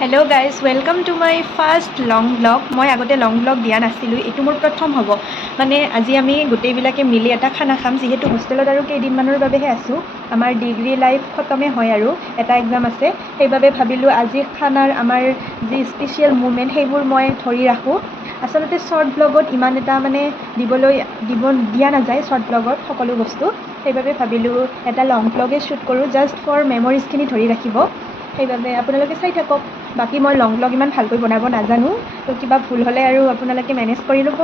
Hello' guys welcome to my first long blog. মই আগতে লং blog দিয়া নাছিলোঁ, এইটো মোৰ প্ৰথম হ'ব। মানে আজি আমি গোটেইবিলাকে মিলি এটা খানা খাম, যিহেতু হোষ্টেলত আৰু কেইদিনমানৰ বাবেহে আছোঁ। আমাৰ ডিগ্ৰী লাইফ খতমেই হয় আৰু এটা এক্সাম আছে, সেইবাবে ভাবিলোঁ আজি খানাৰ আমাৰ যি স্পেচিয়েল মুমেণ্ট সেইবোৰ মই ধৰি ৰাখোঁ। আচলতে শ্বৰ্ট ব্লগত ইমান এটা মানে দিয়া নাযায় শ্বৰ্ট ব্লগত সকলো বস্তু, সেইবাবে ভাবিলোঁ এটা লং ব্লগেই শ্বুট কৰোঁ, জাষ্ট ফৰ মেমৰিজখিনি ধৰি ৰাখিব। সেইবাবে আপোনালোকে চাই থাকক। বাকী মই লং ব্লগ ইমান ভালকৈ বনাব নাজানো, তো কিবা ভুল হ'লে আৰু আপোনালোকে মেনেজ কৰি ল'ব।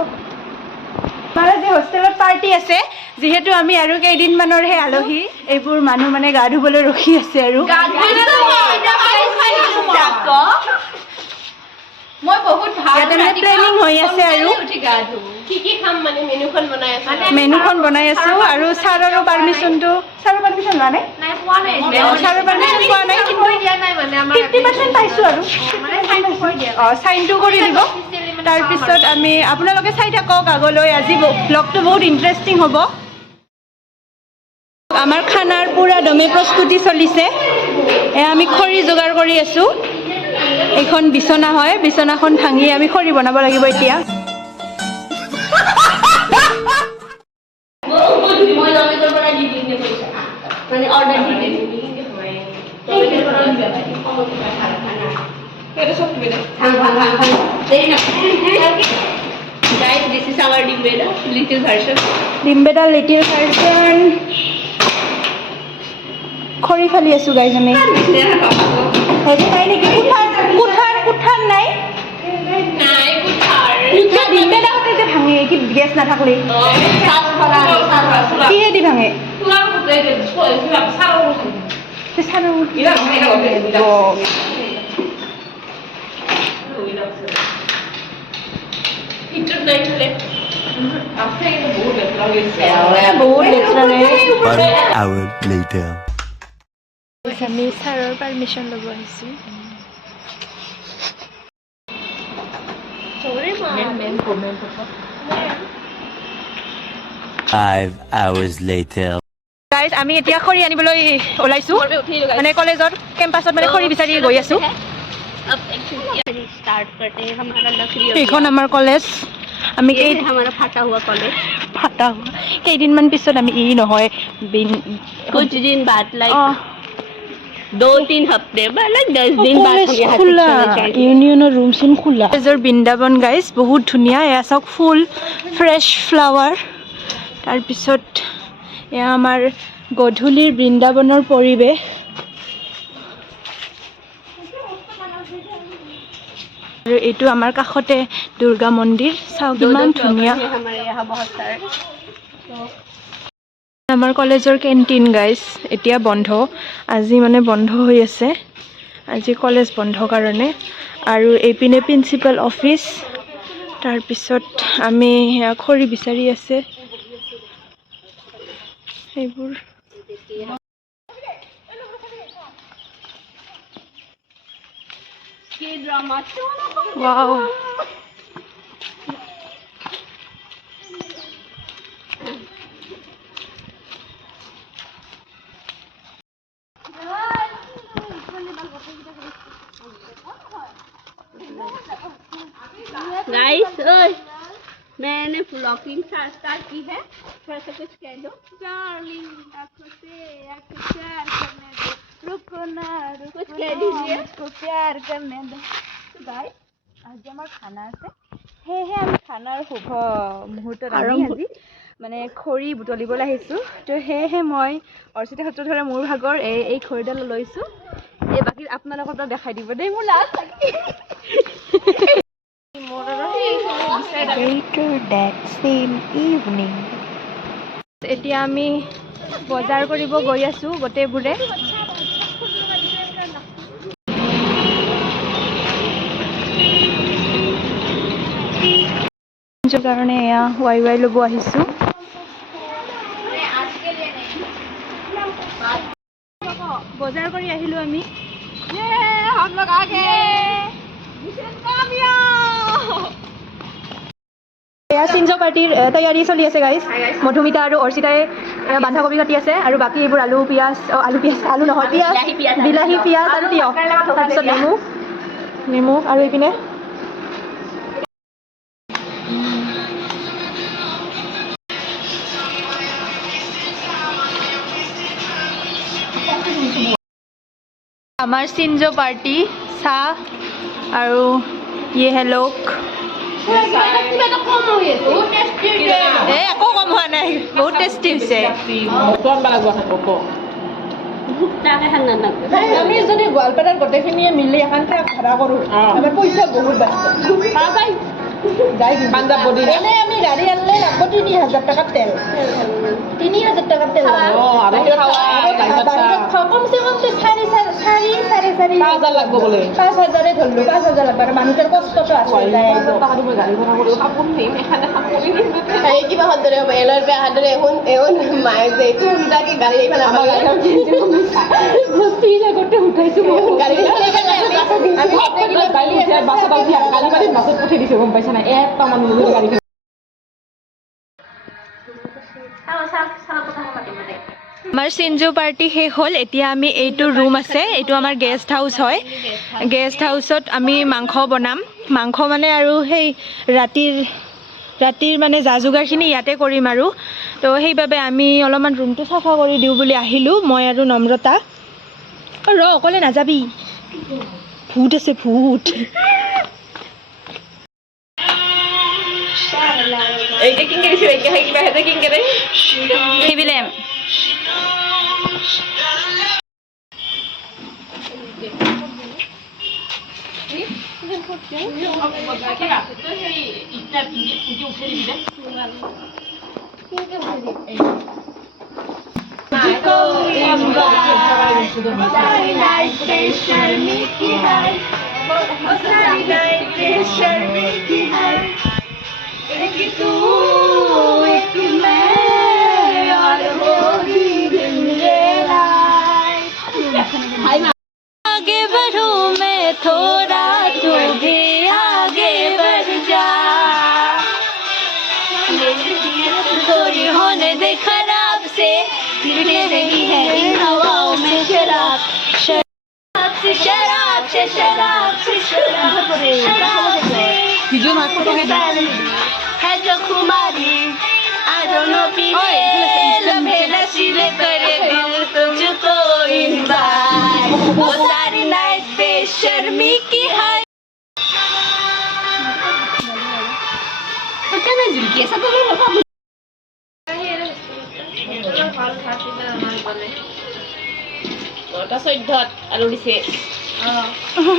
আমাৰ আজি হোষ্টেলত পাৰ্টি আছে, যিহেতু আমি আৰু কেইদিনমানৰহে আলহী। এইবোৰ মানুহ মানে গা ধুবলৈ ৰখি আছে আৰু প্লেনিং হৈ আছে আৰু মেনুখন বনাই আছো। আৰু ছাৰৰো পাৰ্মিশ্যনটো ছাৰৰ পাৰ্মিশ্যন লোৱা নাই, ছাৰৰ পাৰ্মিশ্যন পোৱা নাই, কিন্তু 50% পাইছোঁ আৰু চাইনটো কৰি দিব। তাৰপিছত আমি আপোনালোকে চাই থাকক আগলৈ। আজি ব্লগটো বহুত ইণ্টাৰেষ্টিং হ'ব। আমাৰ খানাৰ পুৰা দমে প্ৰস্তুতি চলিছে। আমি খৰি যোগাৰ কৰি আছোঁ। এইখন বিচনা হয়, বিচনাখন ভাঙি আমি খৰি বনাব লাগিব এতিয়া। Guys, this is our Dimbeda little version. Dimbeda little version. খৰি ফালি আছো গাইজ আমি। হেৰি নাই নেকি? কুঠাৰ নাই? ডিম্বেদা হতে যে ভাঙে কি গেছ নাথাকলে কিহেদি ভাঙে? আমি ছাৰৰ পাৰ্মিশ্যন ল'ব আহিছোঁ। 5 hours later. গাইজ আমি এতিয়া খৰি আনিবলৈ ওলাইছোঁ, মানে কলেজৰ কেম্পাছত মানে খৰি বিচাৰি গৈ আছোঁ। এইখন আমাৰ কলেজ। আমি কেইদিনমান পিছত আমি নহয় कुछ दिन बाद लाइक 2-3 हफ्ते बाद लाइक 10 दिन बाद हम यहाँ से चले जाएंगे। ইউনিয়নৰ ৰুম চুম খোলা। কলেজৰ বৃন্দাবন গাইজ বহুত ধুনীয়া। এয়া চাওক ফুল, ফ্ৰেছ ফ্লাৱাৰ। তাৰপিছত এয়া আমাৰ গধূলিৰ বৃন্দাবনৰ পৰিৱেশ। আৰু এইটো আমাৰ কাষতে দুৰ্গা মন্দিৰ, চাওক ইমান ধুনীয়া। আমাৰ কলেজৰ কেণ্টিন গাইজ এতিয়া বন্ধ, আজি মানে বন্ধ হৈ আছে, আজি কলেজ বন্ধ কাৰণে। আৰু এইপিনে প্ৰিন্সিপাল অফিচ। তাৰপিছত আমি খৰি বিচাৰি আছে সেইবোৰ। Wow. गाइस मैंने व्लॉगिंग स्टार्ट की है, थोड़ा सा कुछ कह दो। डार्लिंग आंखों से आंखें प्यार करने दो, रुको ना कुछ कह दीजिए, मुझको प्यार करने दो। तो गाइस आज আমাৰ খানা আছে, সেয়েহে আমি খানাৰ শুভ মুহূৰ্তত আমি আজি মানে খৰি বুটলিবলৈ আহিছোঁ। তো সেয়েহে মই অৰ্চিতা সূত্ৰধৰে মোৰ ভাগৰ এই খৰিডাল লৈছোঁ। এই বাকী আপোনালোকক দেখাই দিব দেই, মোৰ লাজ লাগে। এতিয়া আমি বজাৰ কৰিব গৈ আছোঁ গোটেইবোৰে। কাৰণে এয়া ৱাই ল'ব আহিছোঁ। বজাৰ কৰি আহিলোঁ আমি। এয়া চিঞ্জো পাৰ্টিৰ তৈয়াৰী চলি আছে গাইজ। মধুমিতা আৰু অৰ্চিতাই বন্ধাকবি কাটি আছে, আৰু বাকী এইবোৰ আলু নহয় পিঁয়াজ, বিলাহী, পিঁয়াজ আৰু তিয়ঁহ, তাৰপিছত নেমু। নেমু আৰু এইপিনে আমাৰ চিনজো পাৰ্টি চাহ আৰু ये है लोग একো কম হোৱা নাই বহুত টেষ্টি হৈছে আমি যদি গোৱালপাৰাৰ গোটেইখিনিয়ে মিলি এখন ট্ৰাক ভাড়া কৰোঁ আমাৰ পইচা বহুত বাচে এনে আমি গাড়ী আনিলে লাগব 3,000 টকাৰ তেল 3,000 টকাৰ তেল কমচে কম 4,500 লাগব বোলে 5,000 ধরলো 5,000 লাগবে মানুষের কষ্টটো আছে এই কিবা হদরে হবে এলর বে হাদরে এখন মায়ে যে একটু উল্টাকে গাড়ি এখানে আমার বস্তিলে করতে উঠাইছো গাড়ি আমি গাড়ি উঠে বাসটা উঠে গাড়ি বাড়ি বাসত উঠে দিছে গম পাইছ না একটা মানুষ গাড়ি আমাৰ চিনজু পাৰ্টি শেষ হ'ল এতিয়া আমি এইটো ৰুম আছে এইটো আমাৰ গেষ্ট হাউচ হয় গেষ্ট হাউচত আমি মাংস বনাম মাংস মানে আৰু সেই ৰাতিৰ মানে যা যোগাৰখিনি ইয়াতে কৰিম আৰু তো সেইবাবে আমি অলপমান ৰুমটো চাফা কৰি দিওঁ বুলি আহিলোঁ মই আৰু নম্ৰতা ৰ অকলে নাযাবি ভূত আছে ভূত এইটা কিং কৰিছে এইটা কিবা হেতে কিং কৰে সেইবিলে आगे बढ़ूं मैं थोड़ा तू भी आगे बढ़ जा थोड़ी होने दे खराब से गिरने लगी है इन हवाओं में शराब शराब से शराब से शराब से शराब से है जो खुमारी I don't know लम्हे नशीले करे दिल तुझको इन बार वो सारी नाइट बेशर्मी की है तो क्या मैं झुकी ऐसा तो लोग लगा 14 আলু দিছে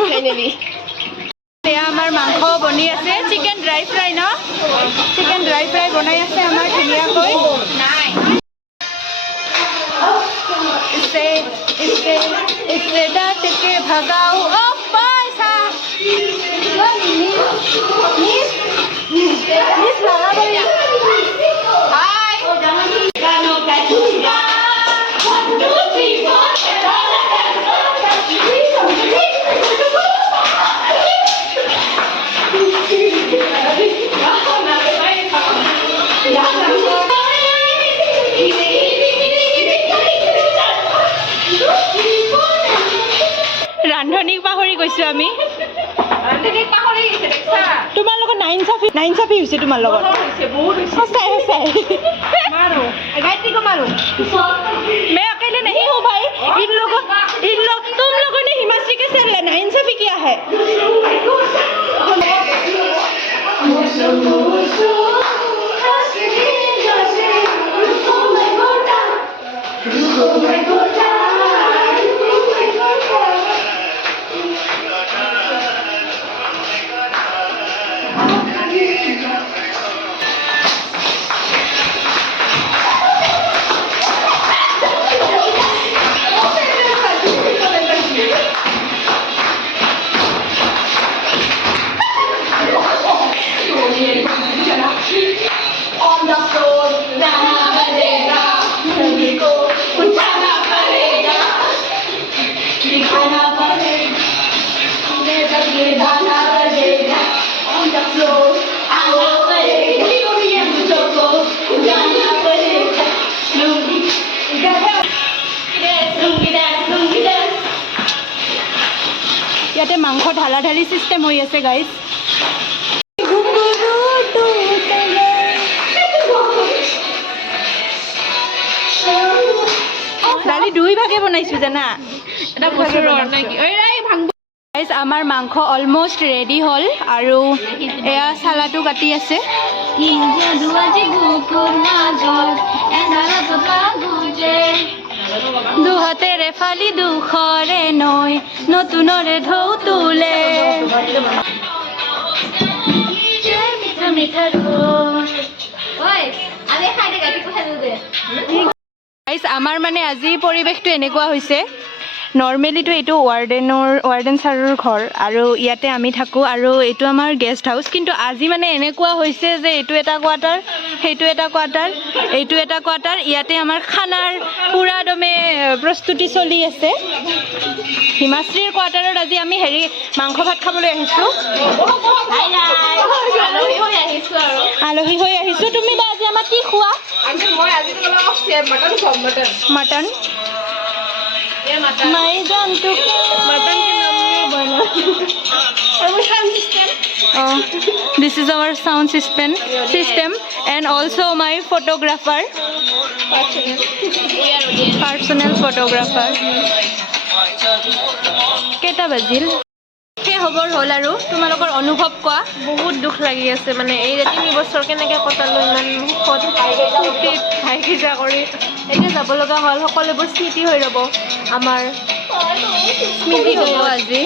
ফাইনালি আমাৰ মাংস বনি আছে চিকেন ড্ৰাই ফ্ৰাই ন চিকেন ড্ৰাই ফ্ৰাই বনাই আছে আমাৰ ধুনীয়াকৈ নাই इससे डांट के भगाओ ओ पैसा मिस लगा दो हाय गानों का चूड़ा 1 2 3 ৰান্ধনিক পাহৰি গৈছো আমি ৰান্ধনিক পাহৰি গৈছে দেখছা তোমাৰ লগত নাইন চাফি হৈছে তোমাৰ লগত হৈছে বহুত হৈছে সঁচাই মাৰো গাইতি को मारो मैं अकेले नहीं हूं भाई इन लोग तुम लोगों ने हिमाश्री के साथ नाइंसाफी किया है On the floor, nada baleena, को उठाना पड़ेगा ইয়াতে মাংস ঢালা-ঢালি চিষ্টেম হৈ আছে গাইজ। দালি 2 ভাগে বনাইছোঁ জানা। এটা বছৰৰ নেকি এই ভাঙব গাইজ আমাৰ মাংস অলমষ্ট ৰেডি হ'ল আৰু এয়া চালাটো কাটি আছে। দুহাতে ৰেফালি দুখৰে নৈ নতুনৰে ঢৌ তোলে আমাৰ মানে আজি পৰিৱেশটো এনেকুৱা হৈছে। নৰ্মেলিটো এইটো ৱাৰ্ডেন ছাৰৰ ঘৰ আৰু ইয়াতে আমি থাকোঁ আৰু এইটো আমাৰ গেষ্ট হাউচ, কিন্তু আজি মানে এনেকুৱা হৈছে যে এইটো এটা কোৱাৰ্টাৰ, সেইটো এটা কোৱাৰ্টাৰ, এইটো এটা কোৱাৰ্টাৰ। ইয়াতে আমাৰ খানাৰ পুৰা দমে প্ৰস্তুতি চলি আছে। হিমাশ্ৰীৰ কোৱাৰ্টাৰত আজি আমি মাংস ভাত খাবলৈ আহিছোঁ। আলহী হৈ আহিছোঁ। তুমি বা আজি আমাক কি খোৱা? মটন। मैं जान तू मटन के नाम में बना और वो sound system this is our sound system and also my photographer personal photographer কেটা বাজিল সেই খবৰ হ'ল আৰু তোমালোকৰ অনুভৱ কোৱা। বহুত দুখ লাগি আছে মানে এই 3 বছৰ কেনেকৈ কটালো ইমান সুখত ফূৰ্তিত হাইকিজা কৰি এতিয়া যাব লগা হ'ল। সকলোবোৰ স্মৃতি হৈ ৰ'ব আমাৰ স্মৃতি হ'ব আজি।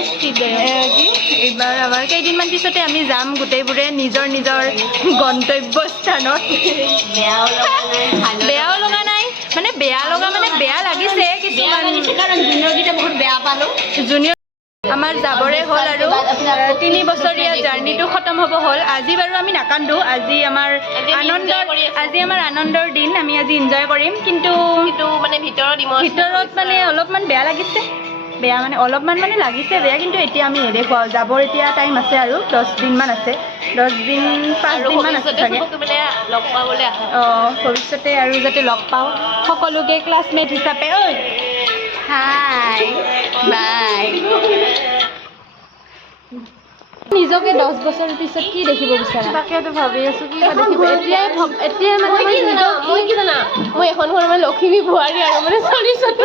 এইবাৰ আমাৰ কেইদিনমান পিছতে আমি যাম গোটেইবোৰে নিজৰ নিজৰ গন্তব্যস্থানত। বেয়াও লগা নাই মানে বেয়া লাগিছে কিছুমান কাৰণ জুনিয়ৰকেইটা বহুত বেয়া পালোঁ। জুনিয়ৰ আমাৰ যাবৰে হ'ল আৰু 3 বছৰীয়া জাৰ্ণিটো খতম হ'ব হ'ল। আজি বাৰু আমি নাকান্দো, আজি আমাৰ আনন্দৰ দিন, আমি আজি এনজয় কৰিম। কিন্তু মানে ভিতৰত মানে অলপমান বেয়া লাগিছে। বেয়া মানে অলপমান মানে লাগিছে বেয়া, কিন্তু এতিয়া আমি নেদেখুৱাওঁ। যাবৰ এতিয়া টাইম আছে আৰু 10 দিনমান আছে, 5 দিনমান আছে চাগে। ভৱিষ্যতে আৰু যাতে লগ পাওঁ সকলোকে ক্লাছমেট হিচাপে। হাই বাই। নিজকে 10 বছৰ পিছত কি দেখিব বিচাৰা? তাকেতো ভাবি আছো কি দেখিব এতিয়া মানে মই কি জানা মই এখন ঘৰ মানে লক্ষ্মী বোৱাৰী আৰু মানে চৰিত্ৰ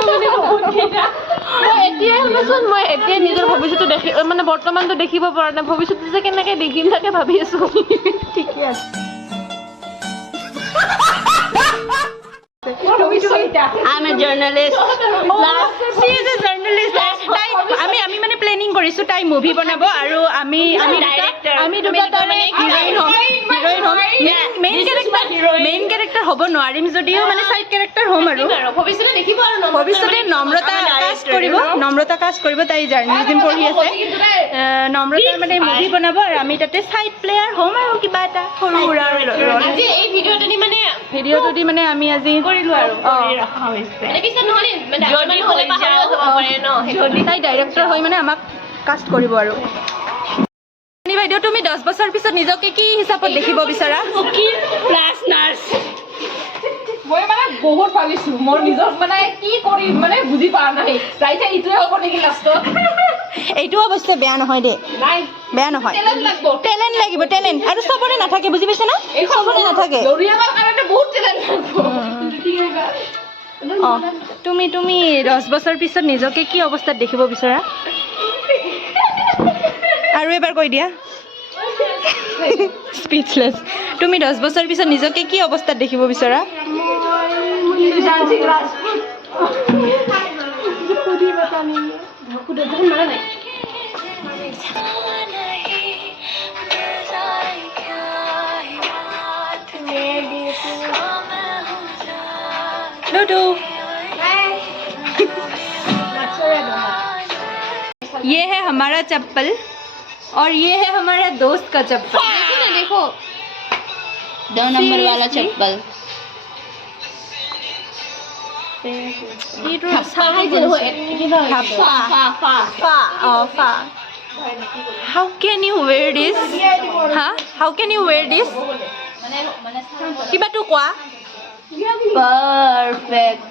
মানে এতিয়াই শুনাচোন মই এতিয়া নিজৰ ভৱিষ্যতটো দেখি মানে বৰ্তমানটো দেখিব পৰা নাই, ভৱিষ্যতটো যে কেনেকৈ দেখিম তাকে ভাবি আছো। ঠিকে আছে। I'm a journalist. She is a journalist. আমি মানে প্লেনিং কৰিছোঁ তাই মুভি বনাব আৰু আমি দুটা তাৰে হিৰইন হ'ম। মেইন কেৰেক্টাৰ হ'ব নোৱাৰিম যদিও মানে চাইড কেৰেক্টাৰ হ'ম আৰু ভৱিষ্যতে নম্ৰতা কাষ্ট কৰিব। তাই জাৰ্নেলিজিম পঢ়ি আছে। নম্ৰতাৰ মানে মুভি বনাব আৰু আমি তাতে চাইড প্লেয়াৰ হ'ম আৰু কিবা এটা সৰু সুৰা ভিডিঅ'টো দি মানে আমি আজি কৰিলোঁ আৰু তাই ডাইৰেক্টৰ হৈ মানে আমাক কাষ্ট কৰিব আৰু। বাইদেউ তুমি 10 বছৰ পিছত নিজকে কি হিচাপত দেখিব বিচাৰা? মই মানে বহুত ভাবিছোঁ মোৰ নিজৰ মানে কি কৰিম মানে বুজি পোৱা নাই। যাইছে এইটোৱে হ'ব নেকি লাষ্টত? এইটো অৱশ্যে বেয়া নহয় দেই, বেয়া নহয়। টেলেণ্ট লাগিব আৰু চবৰে নাথাকে, বুজি পাইছে না? চবৰে নাথাকে। বহুত টেলেণ্ট তুমি 10 বছৰ পিছত নিজকে কি অৱস্থাত দেখিব বিচৰা? আৰু এবাৰ কৈ দিয়া। স্পীচলেছ। তুমি 10 বছৰ পিছত নিজকে কি অৱস্থাত দেখিব বিচৰা? ये है हमारा चप्पल और ये है हमारा दोस्त का चप्पल। देखो 2 नंबर वाला चप्पल। How can you wear this? How can you wear this? কিবা তো কোৱা। Perfect.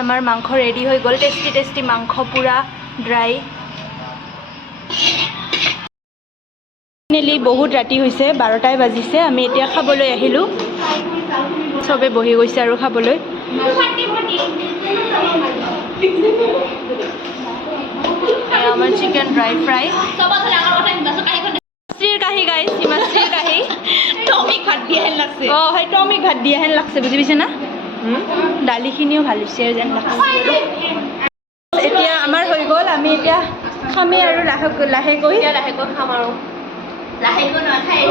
আমাৰ মাংস ৰেডি হৈ গ'ল, টেষ্টি টেষ্টি মাংস পুৰা ড্ৰাই। ফাইনেলি বহুত ৰাতি হৈছে, 12টাই বাজিছে, আমি এতিয়া খাবলৈ আহিলোঁ। চবে বহি গৈছে আৰু খাবলৈ। আমাৰ চিকেন ড্ৰাই ফ্ৰাই, হিমাশ্ৰীৰ কাহি গাইছ, হিমাশ্ৰীৰ কাহি। টমিক ভাত দিয়া হেন লাগছে। অঁ সেই টমিক ভাত দিয়া হেন লাগছে, বুজি পাইছে না? দালিখিনিও ভাল হৈছে যেন লাগছে। এতিয়া আমাৰ হৈ গ'ল, আমি এতিয়া খামেই আৰু লাহেকৈ খাম আৰু লাহেকৈ নাখায়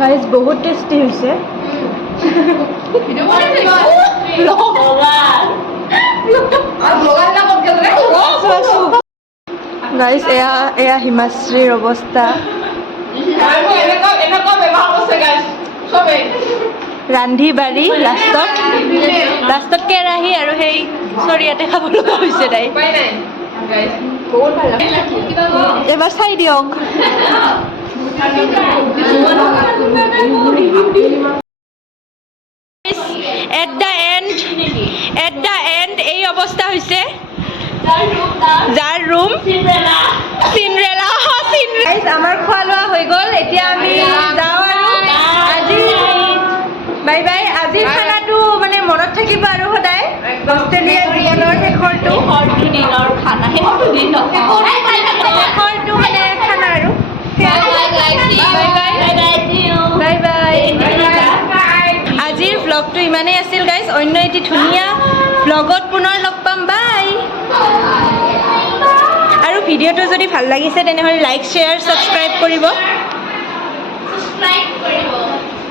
গাইজ বহুত টেষ্টি হৈছে। গাইজ এয়া হিমাশ্ৰীৰ অৱস্থা। ৰান্ধি বাঢ়ি লাষ্টত কেৰাহী আৰু সেই চৰিয়াতে খাব লগা হৈছে তাই। এবাৰ চাই দিয়ক। এট দ্য এণ্ড এই অৱস্থা হৈছে, যাৰ ৰুম চিন্ড্ৰেলা। আমাৰ খোৱা লোৱা হৈ গ'ল, এতিয়া আমি যাওঁ আৰু আজি বাই বাই। আজিৰ খানাটো মানে মনত থাকিব আৰু সদায় অষ্ট্ৰেলিয়াৰ জীৱনৰ শেষৰটো মানে খানা আৰু। Bye bye. আজিৰ ভ্লগটো ইমানেই আছিল গাইজ, অন্য এটি ধুনীয়া ভ্লগত পুনৰ লগ পাম। বাই। আৰু ভিডিঅ'টো যদি ভাল লাগিছে তেনেহ'লে লাইক শ্বেয়াৰ ছাবস্ক্ৰাইব কৰিব।